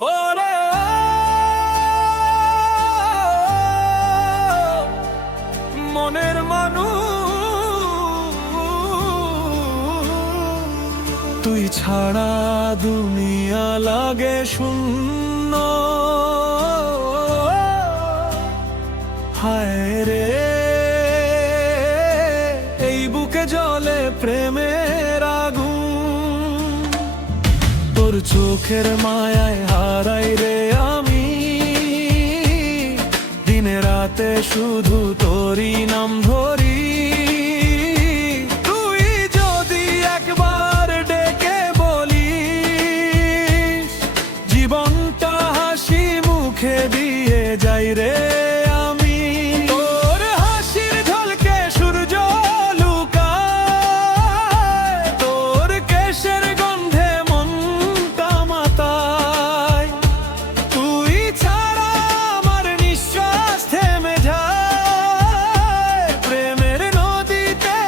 ওরে মনের মানুষ, তুই ছাড়া দুনিয়া লাগে শূন্য। হায় রে এই বুকে জ্বলে প্রেমের আগুন, তোর চোখের মায়ায় হারাই রে আমি, দিনে রাতে শুধু তোরই নাম ধরি। তুই যদি একবার ডেকে বলিস, জীবনটা হাসি মুখে দিয়ে যাই রে আমি। তোর হাসির ঝলকে সূর্য লুকায়, তোর কেশের গন্ধে মনটা মাতায়। তুই ছাড়া আমার নিঃশ্বাস থেমে যায়, প্রেমের নদীতে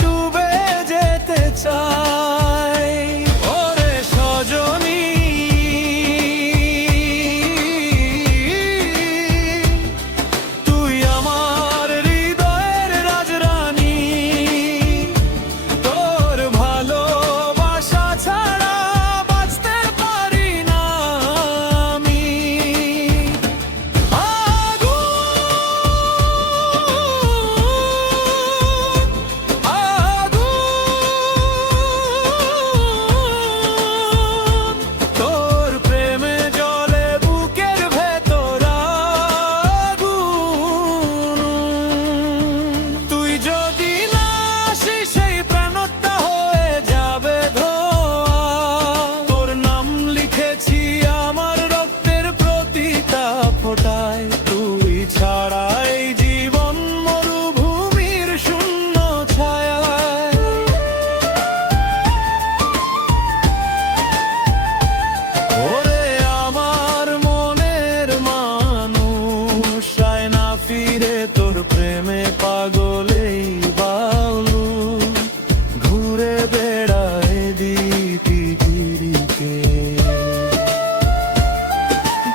ডুবে যেতে চাই। ওরে সজনী তুই আমার হৃদয়ের রাজরানী, তোর ভালোবাসা ছাড়া বাঁচতে পারি না আমি। তোর প্রেমে জ্বলে বুকের ভেতর আগুন। তুই যদি না আসিস সেই প্রাণটা হয়ে যাবে ধোঁয়া। তোর নাম লিখেছি আমার রক্তের প্রতিটা ফোঁটায়, তুই ছাড়া এই জীবন মরুভূমির শূন্য ছায়ায়। ওরে আমার মনের মানুষ, আয় না ফিরে তোর প্রেমে পাগলেই বাউলু, ঘুরে বেড়ায় দিকে।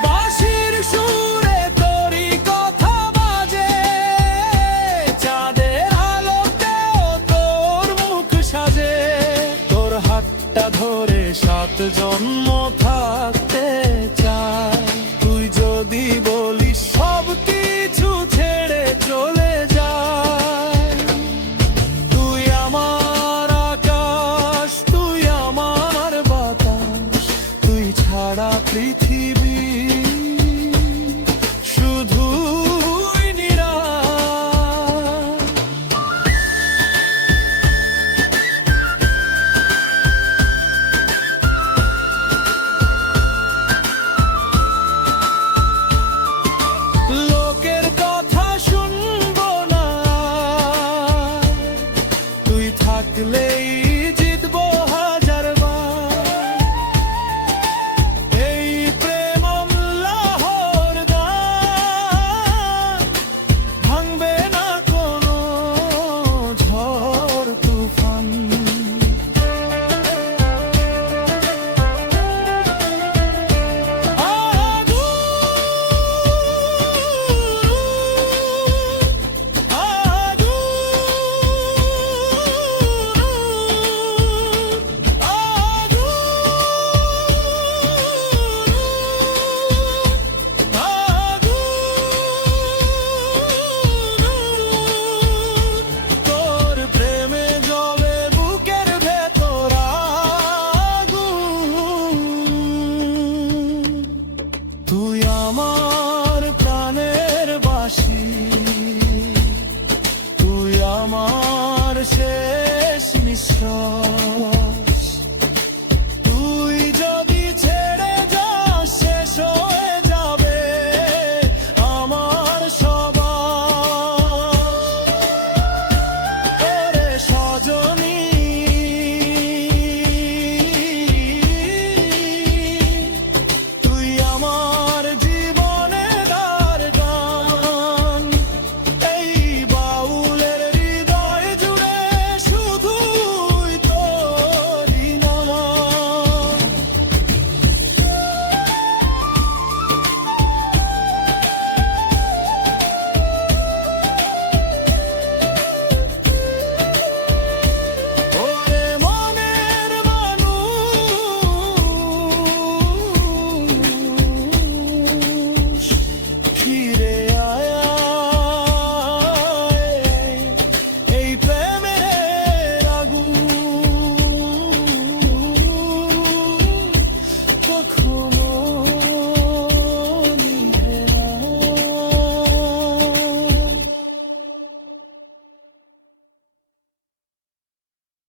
বাঁশির সুরে তোরই কথা বাজে, চাঁদের আলোতেও তোর মুখ সাজে। তোর হাতটা ধরে 7 জন্ম থাকতে চাই, তুই যদি বলিস সব কিছু ছেড়ে চলে যায়। তুই আমার আকাশ, তুই আমার বাতাস, তুই ছাড়া পৃথিবী শুধুই নিরাশ। লোকের কথা শুনবো না, তুই থাকলেই জিতবো 1000 বার। এই প্রেম ও